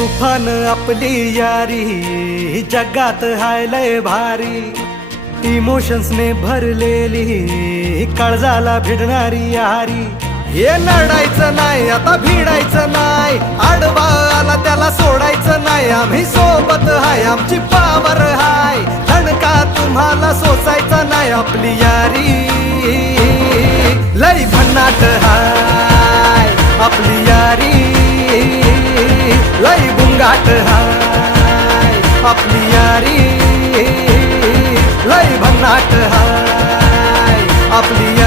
तुफान आपली यारी जगात हाय लय भारी, इमोशन्स ने भरलेली काळजाला भिडणारी यारी। हे नडायचं नाही आता भिडायचं नाही, आडवा आला त्याला सोडायचं नाही। आम्ही सोबत हाय आमची पावर हाय, धणका तुम्हाला सोसायचा नाही। आपली यारी लय भन्नाट हाय, आपली यारी लय बुंगाट हाय, आपली यारी लय भन्नाट हाय, आपली